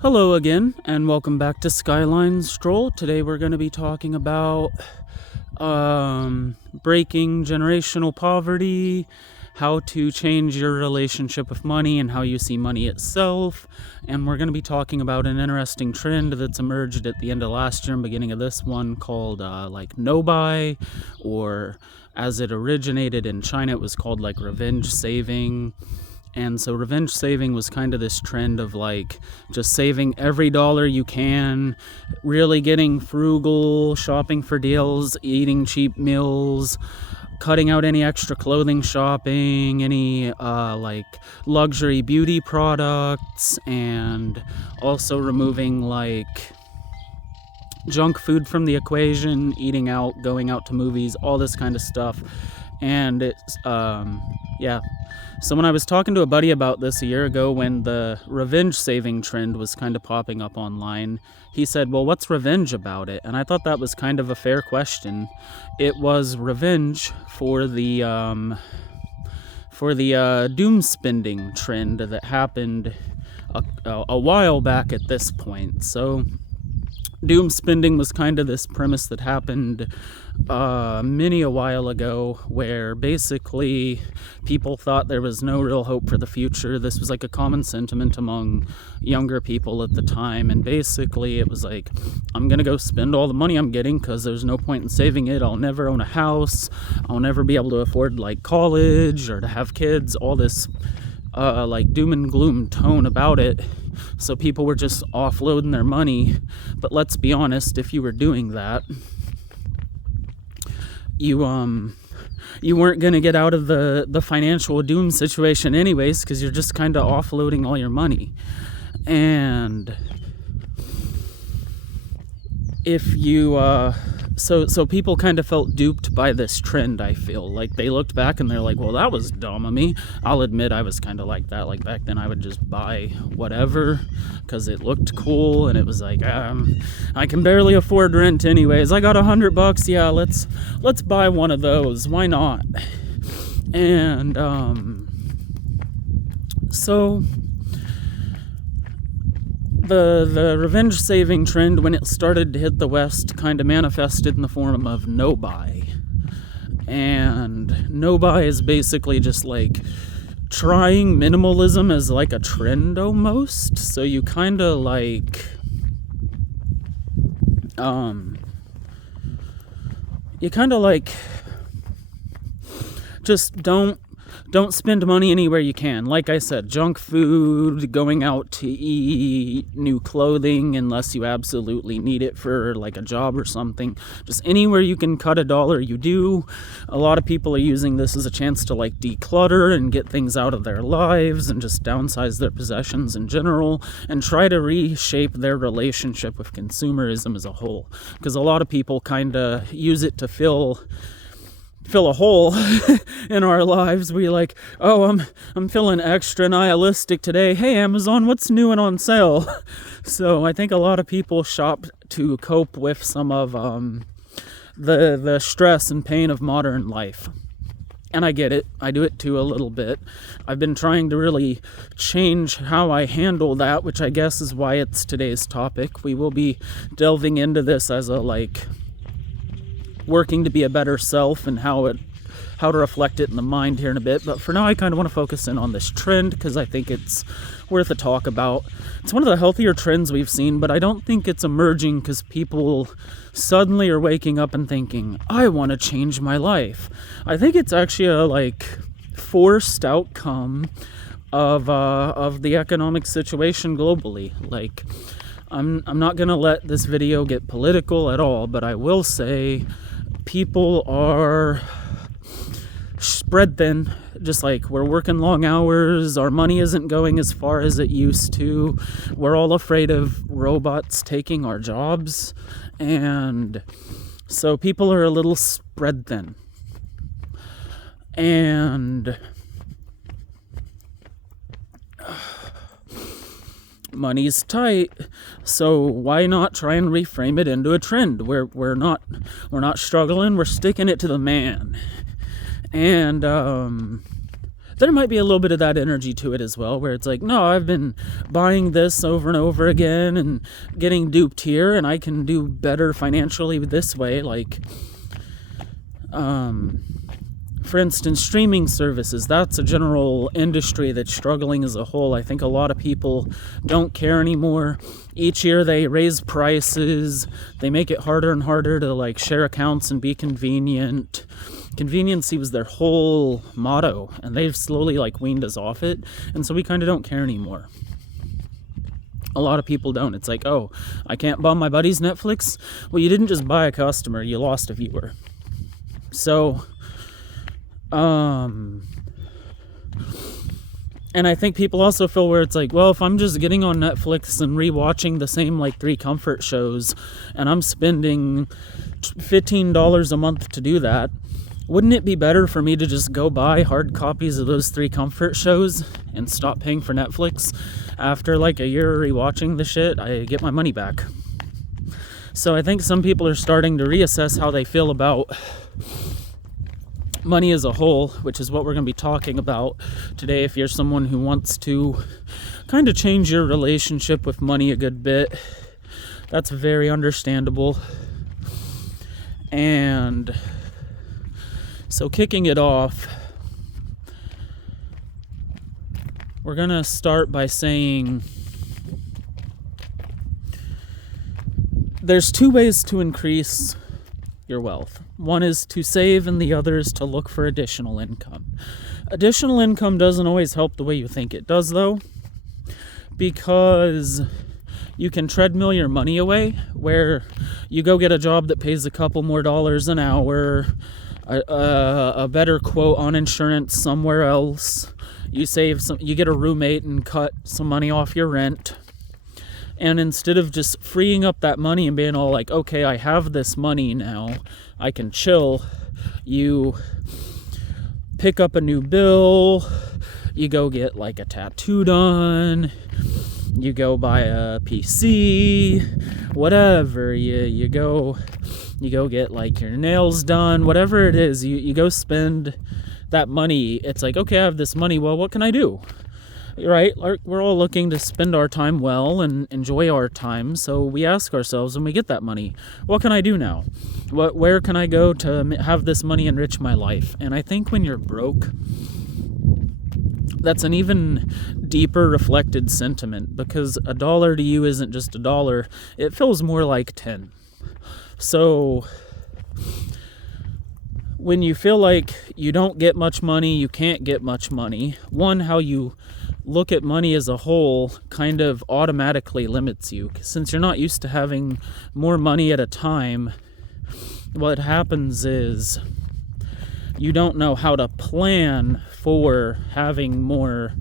Hello again, and welcome back to Skyline Stroll. Today we're going to be talking about breaking generational poverty, how to change your relationship with money and how you see money itself. And we're going to be talking about an interesting trend that's emerged at the end of last year and beginning of this one called no buy, or as it originated in China, it was called like revenge saving. And so revenge saving was kind of this trend of like just saving every dollar you can, really getting frugal, shopping for deals, eating cheap meals, cutting out any extra clothing shopping, any luxury beauty products, and also removing like junk food from the equation, eating out, going out to movies, all this kind of stuff. And it's so when I was talking to a buddy about this a year ago, when the revenge saving trend was kind of popping up online, he said, well, what's revenge about it? And I thought that was kind of a fair question. It was revenge for the doom spending trend that happened a while back at this point. So doom spending was kind of this premise that happened many a while ago, where basically people thought there was no real hope for the future. This was like a common sentiment among younger people at the time, and basically it was like, I'm gonna go spend all the money I'm getting because there's no point in saving it. I'll never own a house, I'll never be able to afford like college or to have kids, all this doom and gloom tone about it. So people were just offloading their money. But let's be honest, if you were doing that, you weren't going to get out of the financial doom situation anyways, because you're just kind of offloading all your money. And if you so people kind of felt duped by this trend. I feel like they looked back and they're like, well, that was dumb of me. I'll admit I was kind of like that. Like back then I would just buy whatever because it looked cool, and it was like, I can barely afford rent anyways, I got $100, yeah, let's buy one of those, why not? And so the revenge saving trend, when it started to hit the West, kind of manifested in the form of no buy. And no buy is basically just like trying minimalism as like a trend almost. So you kind of like just don't spend money anywhere you can. Like I said, junk food, going out to eat, new clothing unless you absolutely need it for like a job or something. Just anywhere you can cut a dollar, you do. A lot of people are using this as a chance to like declutter and get things out of their lives and just downsize their possessions in general and try to reshape their relationship with consumerism as a whole. Because a lot of people kind of use it to fill a hole in our lives. We like, oh, I'm feeling extra nihilistic today. Hey, Amazon, what's new and on sale? So I think a lot of people shop to cope with some of the stress and pain of modern life. And I get it. I do it too a little bit. I've been trying to really change how I handle that, which I guess is why it's today's topic. We will be delving into this as a working to be a better self and how to reflect it in the mind here in a bit. But for now, I kind of want to focus in on this trend because I think it's worth a talk about. It's one of the healthier trends we've seen, but I don't think it's emerging because people suddenly are waking up and thinking, I want to change my life. I think it's actually a forced outcome of the economic situation globally. I'm not gonna let this video get political at all, but I will say people are spread thin. Just like we're working long hours, our money isn't going as far as it used to. We're all afraid of robots taking our jobs, and so people are a little spread thin. And money's tight, so why not try and reframe it into a trend where we're not struggling, we're sticking it to the man. And there might be a little bit of that energy to it as well, where it's like, no, I've been buying this over and over again and getting duped here, and I can do better financially this way. Like, for instance, streaming services, that's a general industry that's struggling as a whole. I think a lot of people don't care anymore. Each year they raise prices. They make it harder and harder to like share accounts and be convenient. Conveniency was their whole motto, and they've slowly like weaned us off it. And so we kind of don't care anymore. A lot of people don't. It's like, oh, I can't buy my buddy's Netflix. Well, you didn't just buy a customer, you lost a viewer. So, and I think people also feel where it's like, well, if I'm just getting on Netflix and rewatching the same like 3 comfort shows and I'm spending $15 a month to do that, wouldn't it be better for me to just go buy hard copies of those 3 comfort shows and stop paying for Netflix? After like a year of rewatching the shit, I get my money back. So I think some people are starting to reassess how they feel about money as a whole, which is what we're going to be talking about today. If you're someone who wants to kind of change your relationship with money a good bit, that's very understandable. And so kicking it off, we're going to start by saying there's 2 ways to increase your wealth. One is to save and the other is to look for additional income. Additional income doesn't always help the way you think it does, though, because you can treadmill your money away, where you go get a job that pays a couple more dollars an hour, a better quote on insurance somewhere else. You save some, you get a roommate and cut some money off your rent. And instead of just freeing up that money and being all like, okay, I have this money now, I can chill, you pick up a new bill, you go get like a tattoo done, you go buy a PC, whatever, you go get like your nails done, whatever it is, you go spend that money. It's like, okay, I have this money, well, what can I do? Right? We're all looking to spend our time well and enjoy our time, so we ask ourselves when we get that money, what can I do now? Where can I go to have this money enrich my life? And I think when you're broke, that's an even deeper reflected sentiment, because a dollar to you isn't just a dollar, it feels more like 10. So when you feel like you don't get much money, you can't get much money, one, how you look at money as a whole kind of automatically limits you. Since you're not used to having more money at a time, what happens is you don't know how to plan for having more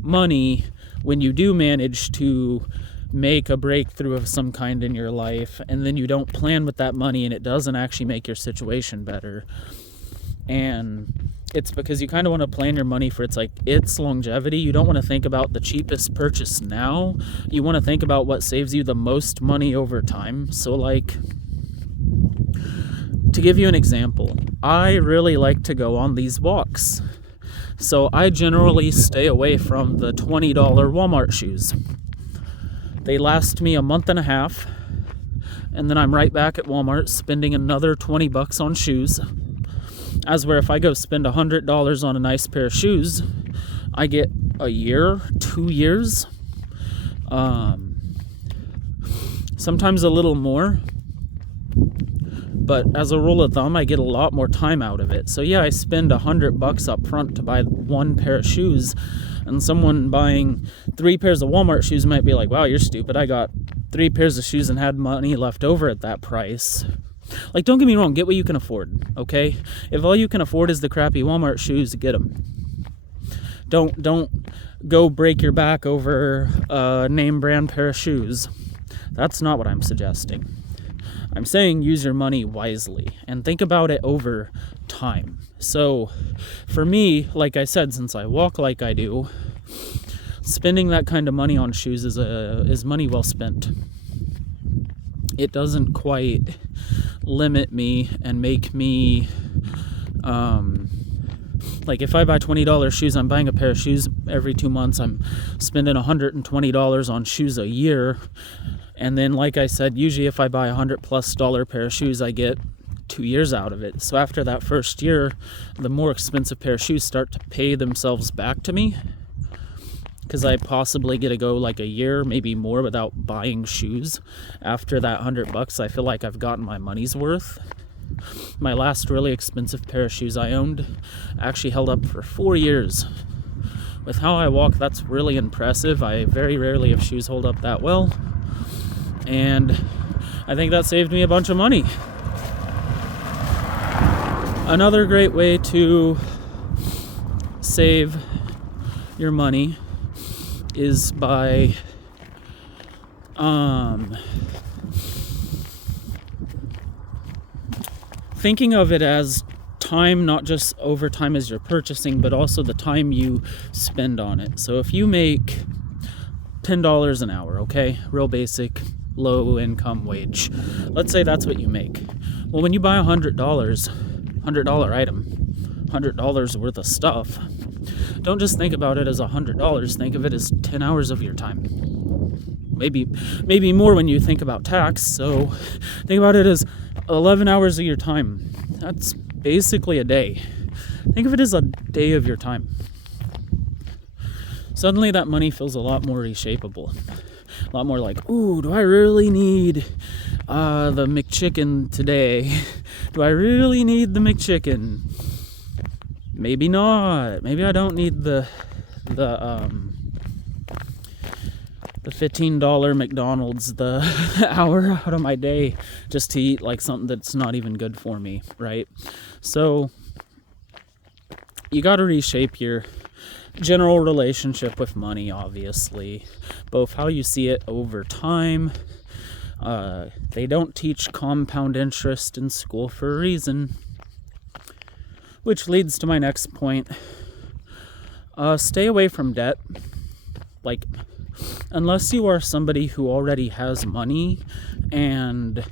money when you do manage to make a breakthrough of some kind in your life, and then you don't plan with that money and it doesn't actually make your situation better. And it's because you kind of want to plan your money for its longevity. You don't want to think about the cheapest purchase now. You want to think about what saves you the most money over time. So like, to give you an example, I really like to go on these walks. So I generally stay away from the $20 Walmart shoes. They last me a month and a half, and then I'm right back at Walmart spending another $20 on shoes. As where if I go spend $100 on a nice pair of shoes, I get a year, 2 years, sometimes a little more. But as a rule of thumb, I get a lot more time out of it. So yeah, I spend $100 up front to buy 1 pair of shoes, and someone buying 3 pairs of Walmart shoes might be like, wow, you're stupid. I got 3 pairs of shoes and had money left over at that price. Like, don't get me wrong, get what you can afford, okay? If all you can afford is the crappy Walmart shoes, get them. Don't go break your back over a name brand pair of shoes. That's not what I'm suggesting. I'm saying use your money wisely and think about it over time. So for me, like I said, since I walk like I do, spending that kind of money on shoes is money well spent. It doesn't quite limit me and make me Like if I buy $20 shoes, I'm buying a pair of shoes every 2 months. I'm spending $120 on shoes a year. And then, like I said, usually if I buy $100+ pair of shoes, I get 2 years out of it. So after that first year, the more expensive pair of shoes start to pay themselves back to me, because I possibly get to go like a year, maybe more, without buying shoes. After that $100, I feel like I've gotten my money's worth. My last really expensive pair of shoes I owned actually held up for 4 years. With how I walk, that's really impressive. I very rarely have shoes hold up that well. And I think that saved me a bunch of money. Another great way to save your money is by thinking of it as time, not just overtime as you're purchasing, but also the time you spend on it. So if you make $10 an hour, okay, real basic, low income wage, let's say that's what you make. Well, when you buy $100 item, $100 worth of stuff, don't just think about it as $100. Think of it as 10 hours of your time. Maybe more when you think about tax. So think about it as 11 hours of your time. That's basically a day. Think of it as a day of your time. Suddenly that money feels a lot more reshapeable. A lot more like, ooh, do I really need the McChicken today? Do I really need the McChicken? Maybe not. Maybe I don't need the $15 McDonald's the hour out of my day just to eat like something that's not even good for me, right? So you got to reshape your general relationship with money, obviously, both how you see it over time. They don't teach compound interest in school for a reason, which leads to my next point. Stay away from debt. Like, unless you are somebody who already has money and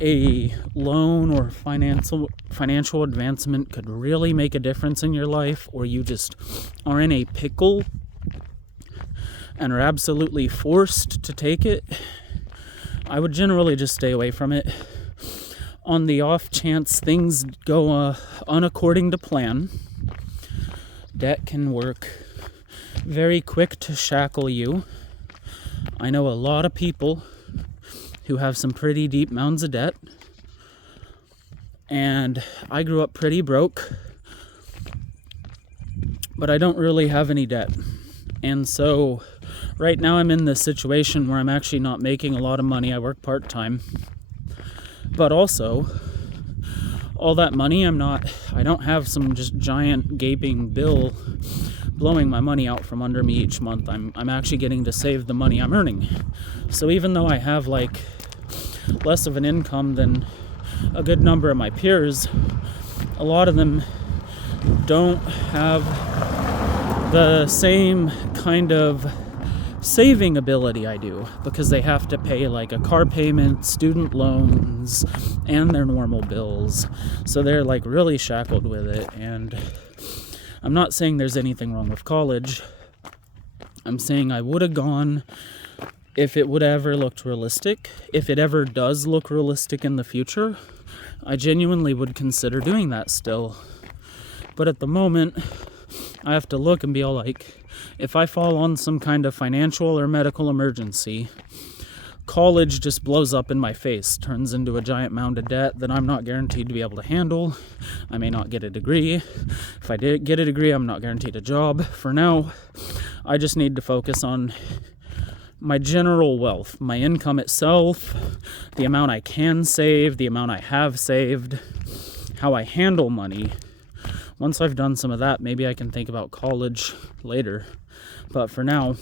a loan or financial advancement could really make a difference in your life, or you just are in a pickle and are absolutely forced to take it, I would generally just stay away from it. On the off chance things go unaccording to plan, debt can work very quick to shackle you. I know a lot of people who have some pretty deep mounds of debt, and I grew up pretty broke, but I don't really have any debt. And so right now I'm in this situation where I'm actually not making a lot of money. I work part-time, but also all that money, I don't have some just giant gaping bill blowing my money out from under me each month. I'm actually getting to save the money I'm earning. So even though I have like less of an income than a good number of my peers, a lot of them don't have the same kind of saving ability I do, because they have to pay like a car payment, student loans, and their normal bills. So they're like really shackled with it. And I'm not saying there's anything wrong with college. I'm saying I would have gone if it would ever looked realistic. If it ever does look realistic in the future, I genuinely would consider doing that still. But at the moment, I have to look and be all like, if I fall on some kind of financial or medical emergency, college just blows up in my face, turns into a giant mound of debt that I'm not guaranteed to be able to handle. I may not get a degree. If I did get a degree, I'm not guaranteed a job. For now, I just need to focus on my general wealth, my income itself, the amount I can save, the amount I have saved, how I handle money. Once I've done some of that, maybe I can think about college later. But for now,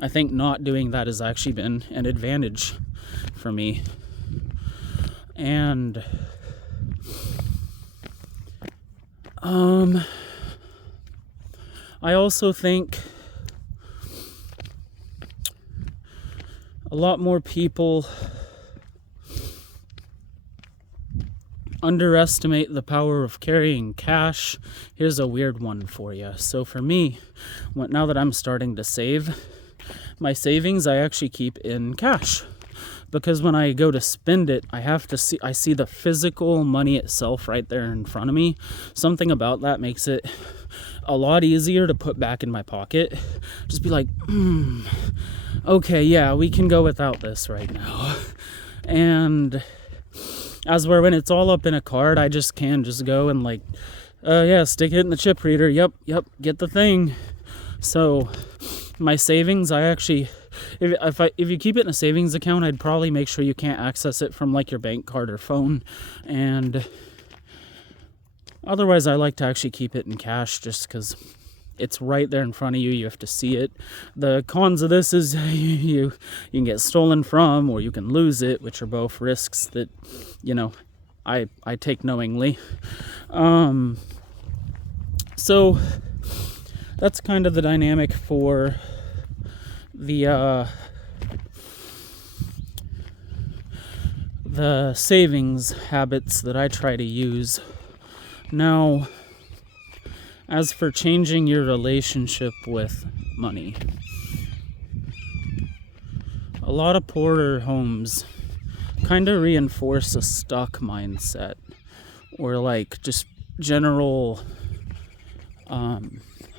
I think not doing that has actually been an advantage for me. And I also think a lot more people underestimate the power of carrying cash. Here's a weird one for you. So for me, now that I'm starting to save, my savings I actually keep in cash, because when I go to spend it, I see the physical money itself right there in front of me. Something about that makes it a lot easier to put back in my pocket. Just be like, okay, yeah, we can go without this right now. And as where when it's all up in a card, I just can just go and like, yeah, stick it in the chip reader. Yep, get the thing. So my savings, I actually, if you keep it in a savings account, I'd probably make sure you can't access it from like your bank card or phone. And otherwise, I like to actually keep it in cash just because it's right there in front of you. You have to see it. The cons of this is you can get stolen from, or you can lose it, which are both risks that, I take knowingly. So that's kind of the dynamic for the savings habits that I try to use. Now, as for changing your relationship with money, a lot of poorer homes kind of reinforce a stuck mindset, or like just general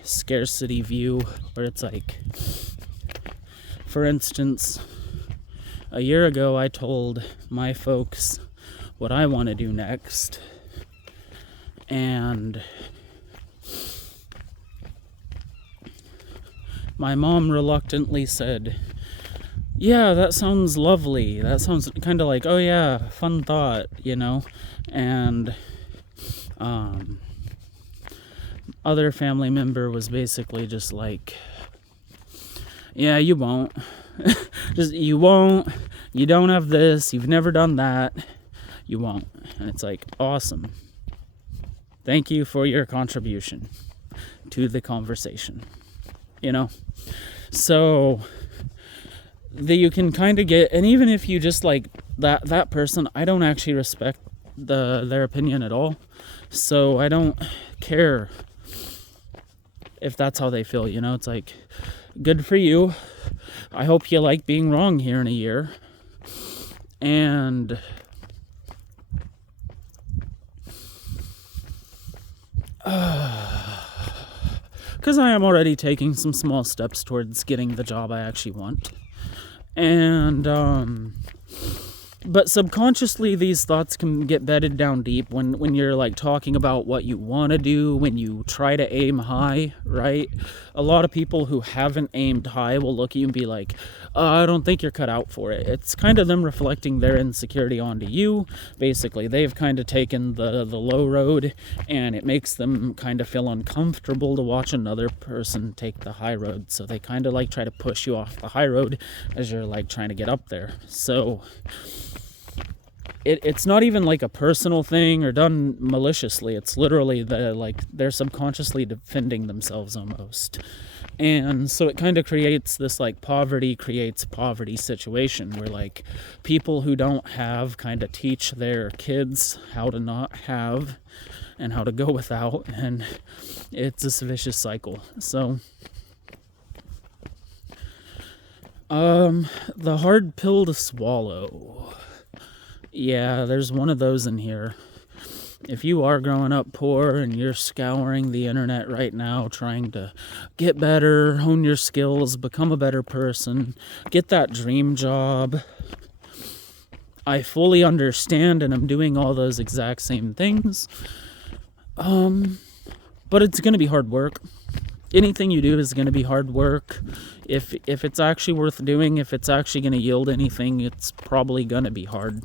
scarcity view, where it's like, for instance, a year ago I told my folks what I want to do next, and my mom reluctantly said, yeah, that sounds lovely. That sounds kind of like, oh yeah, fun thought, And other family member was basically just like, yeah, you won't. You won't. You don't have this. You've never done that. You won't. And it's like, awesome. Thank you for your contribution to the conversation. So that you can kind of get, and even if you just like that person, I don't actually respect their opinion at all. So I don't care if that's how they feel, it's like, good for you. I hope you like being wrong here in a year. And because I am already taking some small steps towards getting the job I actually want. And but subconsciously these thoughts can get bedded down deep when you're like talking about what you want to do, when you try to aim high, right? A lot of people who haven't aimed high will look at you and be like, I don't think you're cut out for it. It's kind of them reflecting their insecurity onto you. Basically, they've kind of taken the low road, and it makes them kind of feel uncomfortable to watch another person take the high road. So they kind of like try to push you off the high road as you're like trying to get up there. So it's not even like a personal thing or done maliciously. It's literally they're subconsciously defending themselves almost. And so it kind of creates this like poverty creates poverty situation where like people who don't have kind of teach their kids how to not have and how to go without, and it's this vicious cycle. So the hard pill to swallow. Yeah, there's one of those in here. If you are growing up poor and you're scouring the internet right now trying to get better, hone your skills, become a better person, get that dream job, I fully understand, and I'm doing all those exact same things. But it's going to be hard work. Anything you do is going to be hard work. If it's actually worth doing, if it's actually going to yield anything, it's probably going to be hard.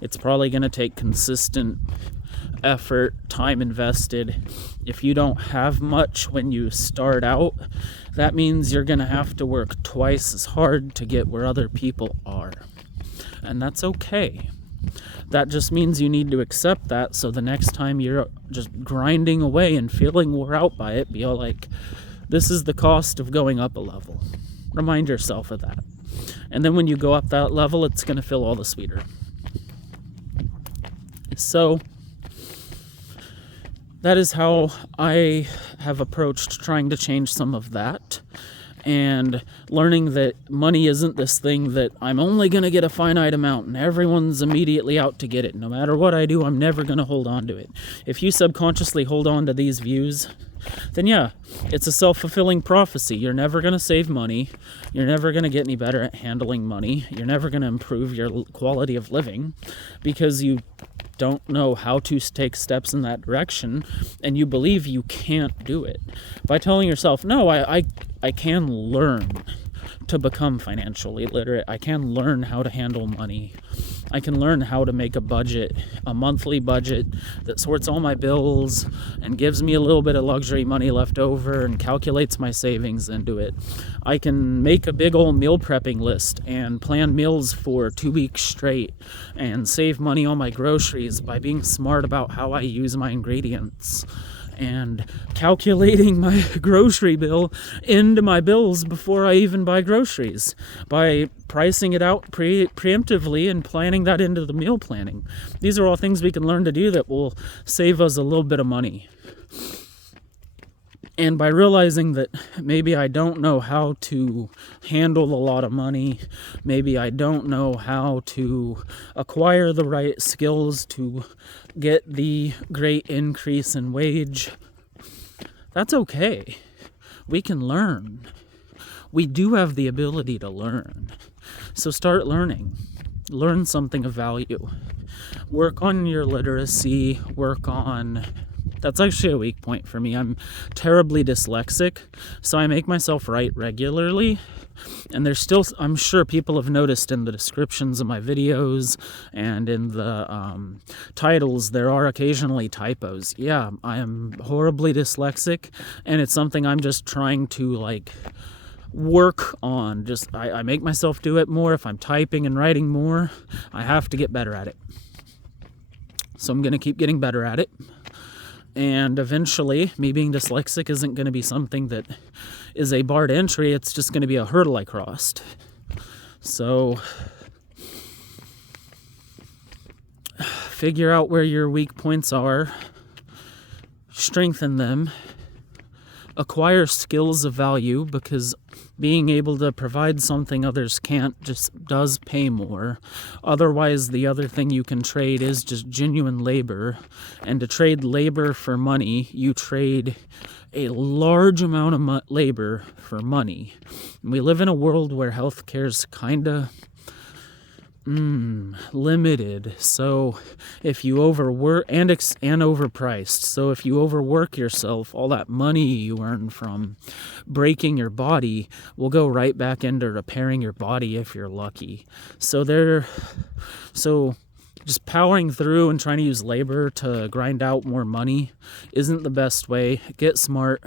It's probably going to take consistent effort, time invested. If you don't have much when you start out, that means you're going to have to work twice as hard to get where other people are. And that's okay. That just means you need to accept that, so the next time you're just grinding away and feeling wore out by it, be all like, this is the cost of going up a level. Remind yourself of that. And then when you go up that level, it's going to feel all the sweeter. So that is how I have approached trying to change some of that, and learning that money isn't this thing that I'm only going to get a finite amount and everyone's immediately out to get it. No matter what I do, I'm never going to hold on to it. If you subconsciously hold on to these views, then yeah, it's a self-fulfilling prophecy. You're never going to save money. You're never going to get any better at handling money. You're never going to improve your quality of living because you don't know how to take steps in that direction, and you believe you can't do it. By telling yourself, no, I can learn to become financially literate. I can learn how to handle money. I can learn how to make a budget, a monthly budget that sorts all my bills and gives me a little bit of luxury money left over and calculates my savings into it. I can make a big old meal prepping list and plan meals for 2 weeks straight and save money on my groceries by being smart about how I use my ingredients and calculating my grocery bill into my bills before I even buy groceries, by pricing it out preemptively and planning that into the meal planning. These are all things we can learn to do that will save us a little bit of money. And by realizing that maybe I don't know how to handle a lot of money, maybe I don't know how to acquire the right skills to get the great increase in wage, that's okay. We can learn. We do have the ability to learn. So start learning. Learn something of value. Work on your literacy. That's actually a weak point for me. I'm terribly dyslexic, so I make myself write regularly. And there's still, I'm sure people have noticed in the descriptions of my videos and in the titles, there are occasionally typos. Yeah, I am horribly dyslexic, and it's something I'm just trying to work on. I make myself do it more. If I'm typing and writing more, I have to get better at it. So I'm going to keep getting better at it. And eventually, me being dyslexic isn't going to be something that is a barred entry. It's just going to be a hurdle I crossed. So, figure out where your weak points are. Strengthen them. Acquire skills of value, because being able to provide something others can't just does pay more. Otherwise, the other thing you can trade is just genuine labor. And to trade labor for money, you trade a large amount of labor for money. And we live in a world where healthcare is kind of limited. So if you overwork and overpriced, so if you overwork yourself, all that money you earn from breaking your body will go right back into repairing your body if you're lucky. So just powering through and trying to use labor to grind out more money isn't the best way. Get smart.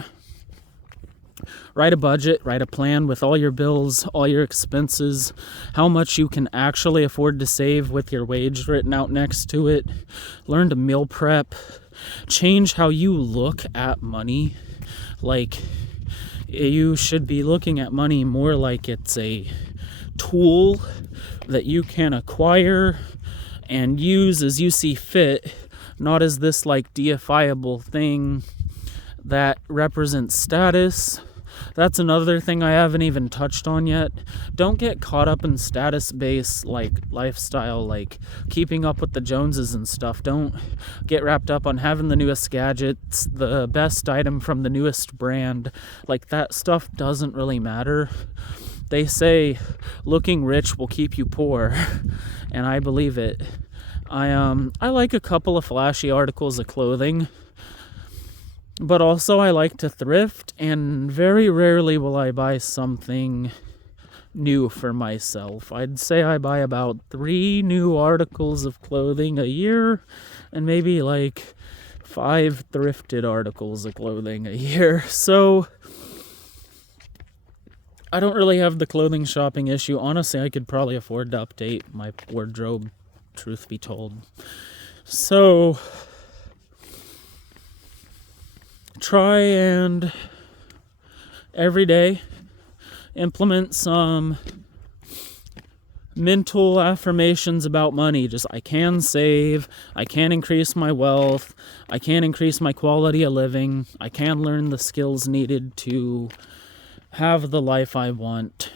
Write a budget, write a plan with all your bills, all your expenses, how much you can actually afford to save with your wage written out next to it. Learn to meal prep. Change how you look at money. You should be looking at money more like it's a tool that you can acquire and use as you see fit, not as this deifiable thing that represents status. That's another thing I haven't even touched on yet. Don't get caught up in status-based lifestyle, keeping up with the Joneses and stuff. Don't get wrapped up on having the newest gadgets, the best item from the newest brand. That stuff doesn't really matter. They say looking rich will keep you poor, and I believe it. I like a couple of flashy articles of clothing, but also I like to thrift, and very rarely will I buy something new for myself. I'd say I buy about 3 new articles of clothing a year, and maybe 5 thrifted articles of clothing a year. So I don't really have the clothing shopping issue. Honestly, I could probably afford to update my wardrobe, truth be told. So try and every day implement some mental affirmations about money. Just, I can save, I can increase my wealth, I can increase my quality of living, I can learn the skills needed to have the life I want.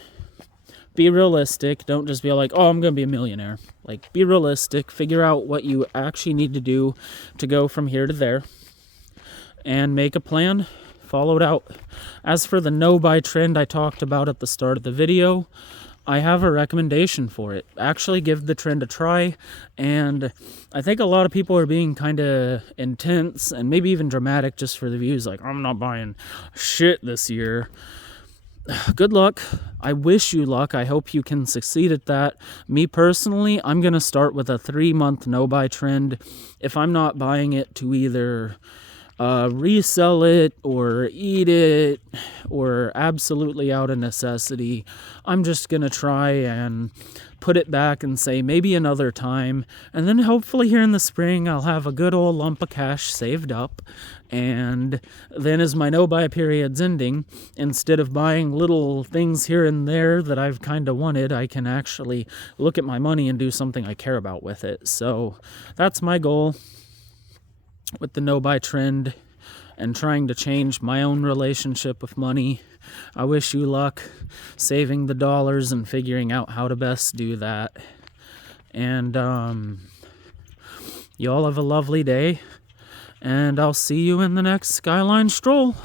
Be realistic. Don't just be like, oh, I'm going to be a millionaire. Like, be realistic. Figure out what you actually need to do to go from here to there. And make a plan. Follow it out. As for the no buy trend I talked about at the start of the video, I have a recommendation for it. Actually give the trend a try. And I think a lot of people are being kind of intense and maybe even dramatic just for the views. Like, I'm not buying shit this year. Good luck. I wish you luck. I hope you can succeed at that. Me personally, I'm going to start with a 3-month no-buy trend. If I'm not buying it to either resell it or eat it or absolutely out of necessity, I'm just going to try and put it back and say maybe another time. And then hopefully here in the spring, I'll have a good old lump of cash saved up. And then as my no-buy period's ending, instead of buying little things here and there that I've kind of wanted, I can actually look at my money and do something I care about with it. So that's my goal with the no-buy trend and trying to change my own relationship with money. I wish you luck saving the dollars and figuring out how to best do that. And you all have a lovely day. And I'll see you in the next Skyline Stroll.